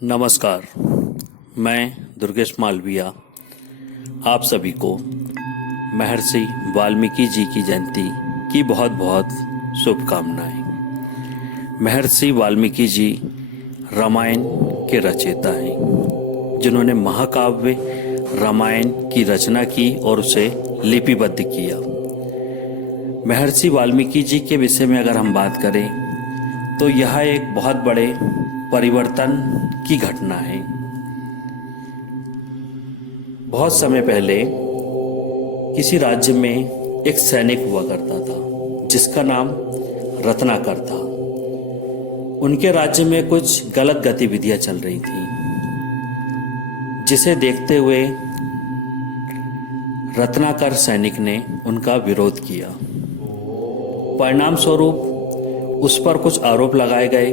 नमस्कार। मैं दुर्गेश मालविया आप सभी को महर्षि वाल्मीकि जी की जयंती की बहुत बहुत शुभकामनाएं। महर्षि वाल्मीकि जी रामायण के रचयिता हैं, जिन्होंने महाकाव्य रामायण की रचना की और उसे लिपिबद्ध किया। महर्षि वाल्मीकि जी के विषय में अगर हम बात करें तो यह एक बहुत बड़े परिवर्तन की घटना है। बहुत समय पहले किसी राज्य में एक सैनिक हुआ करता था जिसका नाम रत्नाकर था। उनके राज्य में कुछ गलत गतिविधियां चल रही थी, जिसे देखते हुए रत्नाकर सैनिक ने उनका विरोध किया। परिणाम स्वरूप उस पर कुछ आरोप लगाए गए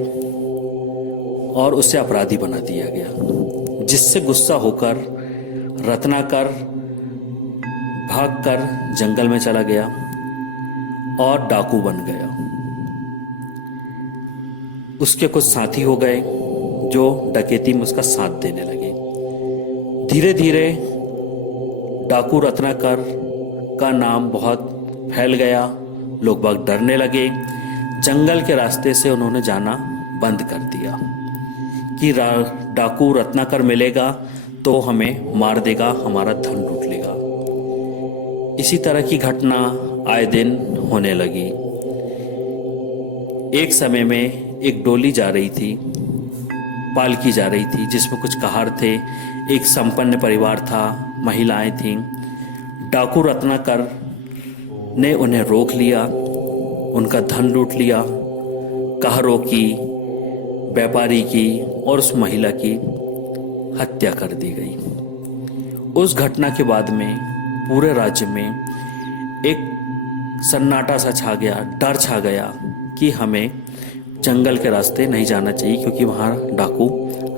और उसे अपराधी बना दिया गया, जिससे गुस्सा होकर रत्नाकर भागकर जंगल में चला गया और डाकू बन गया। उसके कुछ साथी हो गए जो डकैती में उसका साथ देने लगे। धीरे धीरे डाकू रत्नाकर का नाम बहुत फैल गया। लोग बाग डरने लगे। जंगल के रास्ते से उन्होंने जाना बंद कर दिया कि डाकू रत्नाकर मिलेगा तो हमें मार देगा, हमारा धन लूट लेगा। इसी तरह की घटना आए दिन होने लगी। एक समय में एक डोली जा रही थी, पालकी जा रही थी, जिसमें कुछ कहार थे। एक संपन्न परिवार था, महिलाएं थीं। डाकू रत्नाकर ने उन्हें रोक लिया, उनका धन लूट लिया। कहारों की, व्यापारी की और उस महिला की हत्या कर दी गई। उस घटना के बाद में पूरे राज्य में एक सन्नाटा सा छा गया, डर छा गया कि हमें जंगल के रास्ते नहीं जाना चाहिए, क्योंकि वहाँ डाकू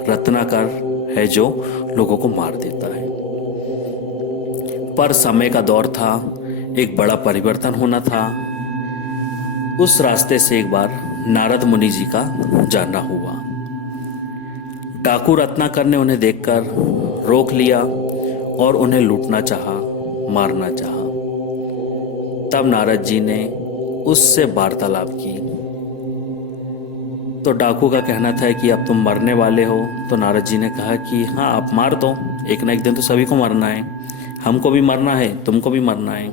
रत्नाकर है जो लोगों को मार देता है। पर समय का दौर था, एक बड़ा परिवर्तन होना था। उस रास्ते से एक बार नारद मुनि जी का जाना हुआ। डाकू रत्नाकर ने उन्हें देखकर रोक लिया और उन्हें लूटना चाहा, मारना चाहा। तब नारद जी ने उससे वार्तालाप की। तो डाकू का कहना था कि अब तुम मरने वाले हो। तो नारद जी ने कहा कि हाँ, आप मार दो, एक ना एक दिन तो सभी को मरना है, हमको भी मरना है, तुमको भी मरना है।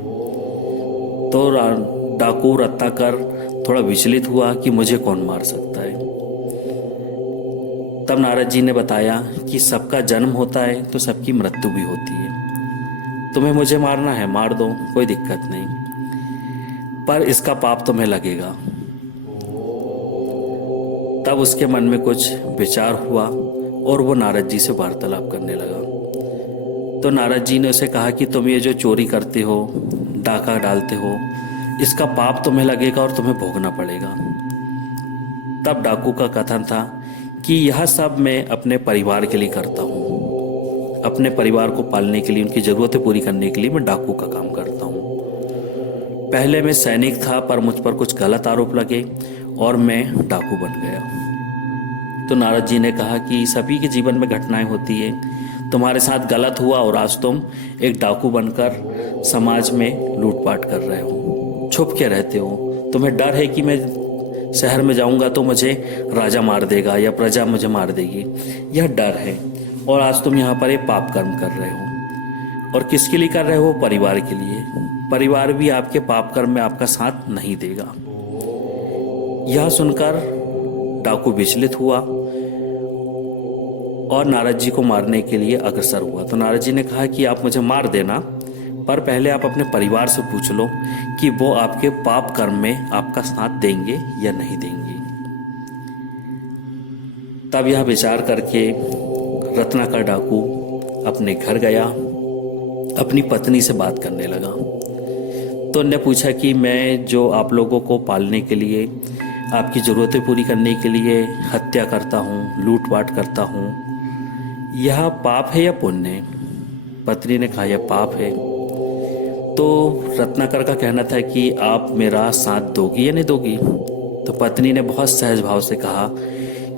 तो डाकू रत्नाकर थोड़ा विचलित हुआ कि मुझे कौन मार सकता है। तब नारद जी ने बताया कि सबका जन्म होता है तो सबकी मृत्यु भी होती है। तुम्हें मुझे मारना है, मार दो, कोई दिक्कत नहीं, पर इसका पाप तुम्हें लगेगा। तब उसके मन में कुछ विचार हुआ और वो नारद जी से वार्तालाप करने लगा। तो नारद जी ने उसे कहा कि तुम ये जो चोरी करते हो, डाका डालते हो, इसका पाप तुम्हें लगेगा और तुम्हें भोगना पड़ेगा। तब डाकू का कथन था कि यह सब मैं अपने परिवार के लिए करता हूँ, अपने परिवार को पालने के लिए, उनकी ज़रूरतें पूरी करने के लिए मैं डाकू का काम करता हूँ। पहले मैं सैनिक था, पर मुझ पर कुछ गलत आरोप लगे और मैं डाकू बन गया। तो नारद जी ने कहा कि सभी के जीवन में घटनाएं होती है, तुम्हारे साथ गलत हुआ और आज तुम एक डाकू बनकर समाज में लूटपाट कर रहे हो, छुप के रहते हो। तुम्हें डर है कि मैं शहर में जाऊंगा तो मुझे राजा मार देगा या प्रजा मुझे मार देगी, यह डर है। और आज तुम यहाँ पर एक पाप कर्म कर रहे हो। और किसके लिए कर रहे हो? परिवार के लिए। परिवार भी आपके पाप कर्म में आपका साथ नहीं देगा। यह सुनकर डाकू विचलित हुआ और नारद जी को मारने के लिए अग्रसर हुआ। तो नारद जी ने कहा कि आप मुझे मार देना, पर पहले आप अपने परिवार से पूछ लो कि वो आपके पाप कर्म में आपका साथ देंगे या नहीं देंगे। तब यह विचार करके रत्नाकर डाकू अपने घर गया, अपनी पत्नी से बात करने लगा। तो उन्होंने पूछा कि मैं जो आप लोगों को पालने के लिए, आपकी ज़रूरतें पूरी करने के लिए हत्या करता हूँ, लूटपाट करता हूँ, यह पाप है या पुण्य? पत्नी ने कहा यह पाप है। तो रत्नाकर का कहना था कि आप मेरा साथ दोगी या नहीं दोगी? तो पत्नी ने बहुत सहज भाव से कहा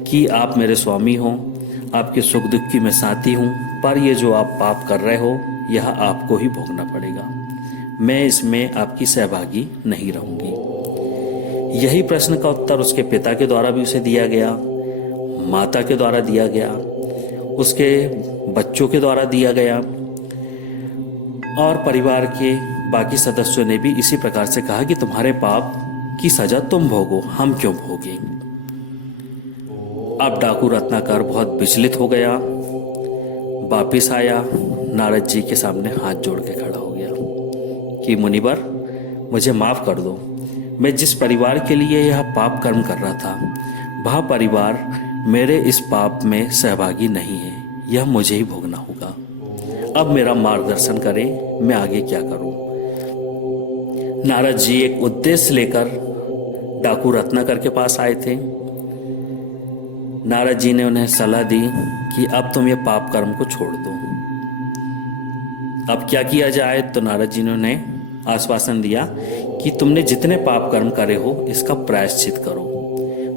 कि आप मेरे स्वामी हो, आपके सुख दुख की मैं साथी हूँ, पर ये जो आप पाप कर रहे हो यह आपको ही भोगना पड़ेगा। मैं इसमें आपकी सहभागी नहीं रहूंगी। यही प्रश्न का उत्तर उसके पिता के द्वारा भी उसे दिया गया, माता के द्वारा दिया गया, उसके बच्चों के द्वारा दिया गया, और परिवार के बाकी सदस्यों ने भी इसी प्रकार से कहा कि तुम्हारे पाप की सजा तुम भोगो, हम क्यों भोगे। अब डाकू रत्नाकर बहुत विचलित हो गया, वापिस आया, नारद जी के सामने हाथ जोड़ के खड़ा हो गया कि मुनिवर, मुझे माफ़ कर दो। मैं जिस परिवार के लिए यह पाप कर्म कर रहा था वह परिवार मेरे इस पाप में सहभागी नहीं है, यह मुझे ही भोगना होगा। अब मेरा मार्गदर्शन करें, मैं आगे क्या करूं। नारद जी एक उद्देश्य लेकर डाकू रत्नाकर के पास आए थे। नारद जी ने उन्हें सलाह दी कि अब तुम ये पाप कर्म को छोड़ दो। अब क्या किया जाए, तो नारद जी ने उन्हें आश्वासन दिया कि तुमने जितने पाप कर्म करे हो इसका प्रायश्चित करो।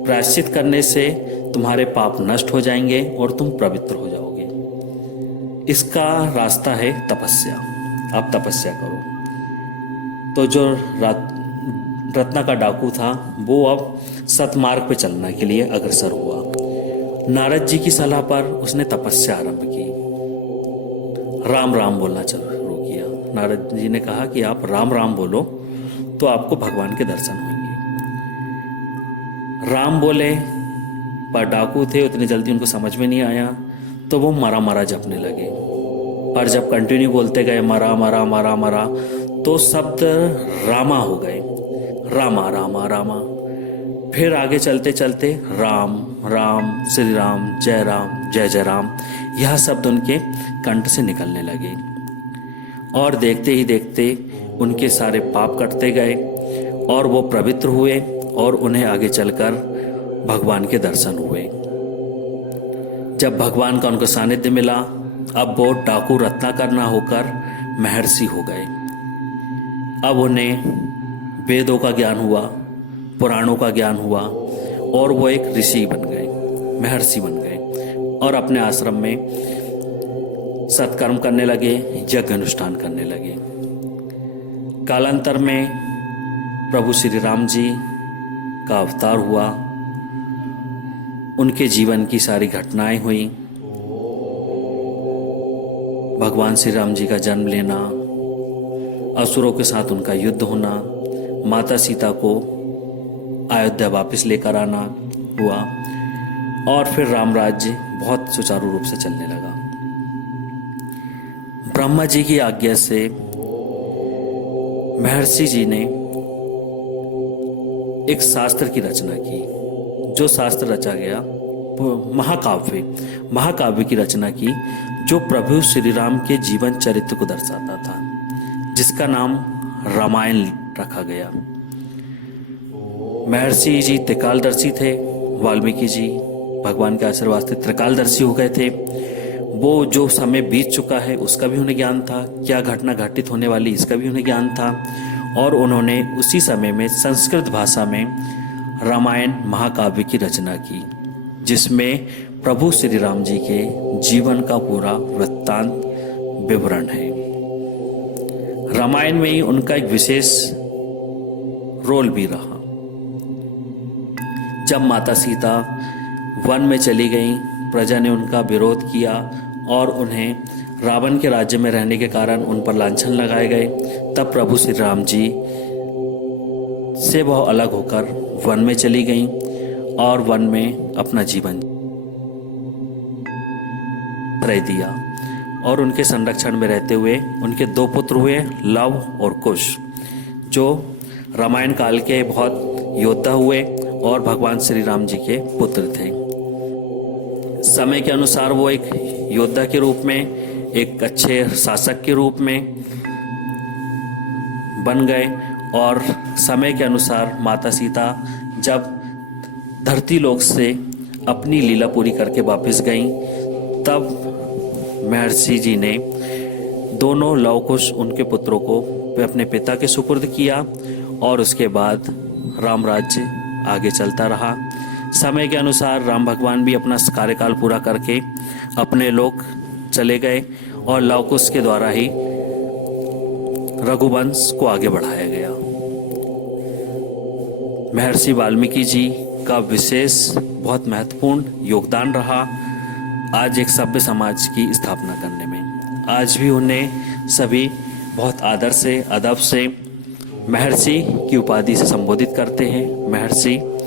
प्रायश्चित करने से तुम्हारे पाप नष्ट हो जाएंगे और तुम पवित्र हो जाओगे। इसका रास्ता है तपस्या। अब तपस्या करो। तो जो रत्ना का डाकू था वो अब सतमार्ग पे चलने के लिए अग्रसर हुआ। नारद जी की सलाह पर उसने तपस्या आरंभ की, राम राम बोलना शुरू किया। नारद जी ने कहा कि आप राम राम बोलो तो आपको भगवान के दर्शन होंगे। राम बोले, पर डाकू थे, उतनी जल्दी उनको समझ में नहीं आया, तो वो मरा मरा जपने लगे। पर जब कंटिन्यू बोलते गए मरा मरा मरा मरा, तो शब्द रामा हो गए, रामा रामा रामा। फिर आगे चलते चलते राम राम श्री राम जय जय राम, यह शब्द उनके कंठ से निकलने लगे। और देखते ही देखते उनके सारे पाप कटते गए और वो पवित्र हुए और उन्हें आगे चलकर भगवान के दर्शन हुए। जब भगवान का उनको सानिध्य मिला, अब वो डाकू रत्नाकर ना होकर महर्षि हो गए। अब उन्हें वेदों का ज्ञान हुआ, पुराणों का ज्ञान हुआ और वो एक ऋषि बन गए, महर्षि बन गए और अपने आश्रम में सत्कर्म करने लगे, यज्ञ अनुष्ठान करने लगे। कालांतर में प्रभु श्री राम जी का अवतार हुआ, उनके जीवन की सारी घटनाएं हुई। भगवान श्री राम जी का जन्म लेना, असुरों के साथ उनका युद्ध होना, माता सीता को अयोध्या वापस लेकर आना हुआ और फिर राम राज्य बहुत सुचारू रूप से चलने लगा। ब्रह्मा जी की आज्ञा से महर्षि जी ने एक शास्त्र की रचना की। जो शास्त्र रचा गया वो महाकाव्य की रचना की, जो प्रभु श्री राम के जीवन चरित्र को दर्शाता था, जिसका नाम रामायण रखा गया। महर्षि जी त्रिकालदर्शी थे, वाल्मीकि जी भगवान के आशीर्वाद से त्रिकालदर्शी हो गए थे। वो जो समय बीत चुका है उसका भी उन्हें ज्ञान था, क्या घटना घटित होने वाली इसका भी उन्हें ज्ञान था, और उन्होंने उसी समय में संस्कृत भाषा में रामायण महाकाव्य की रचना की, जिसमें प्रभु श्री राम जी के जीवन का पूरा वृत्तांत विवरण है। रामायण में ही उनका एक विशेष रोल भी रहा। जब माता सीता वन में चली गईं, प्रजा ने उनका विरोध किया और उन्हें रावण के राज्य में रहने के कारण उन पर लांछन लगाए गए। तब प्रभु श्री राम जी से वह अलग होकर वन में चली गईं और वन में अपना जीवन रह दिया। और उनके संरक्षण में रहते हुए उनके दो पुत्र हुए, लव और कुश, जो रामायण काल के बहुत योद्धा हुए और भगवान श्री राम जी के पुत्र थे। समय के अनुसार वो एक योद्धा के रूप में, एक अच्छे शासक के रूप में बन गए। और समय के अनुसार माता सीता जब धरती लोक से अपनी लीला पूरी करके वापस गईं, तब महर्षि जी ने दोनों लव कुश उनके पुत्रों को अपने पिता के सुपुर्द किया और उसके बाद राम राज्य आगे चलता रहा। समय के अनुसार राम भगवान भी अपना कार्यकाल पूरा करके अपने लोक चले गए और लव कुश के द्वारा ही रघुवंश को आगे बढ़ाया गया। महर्षि वाल्मीकि जी का विशेष बहुत महत्वपूर्ण योगदान रहा आज एक सभ्य समाज की स्थापना करने में। आज भी उन्हें सभी बहुत आदर से, अदब से महर्षि की उपाधि से संबोधित करते हैं। महर्षि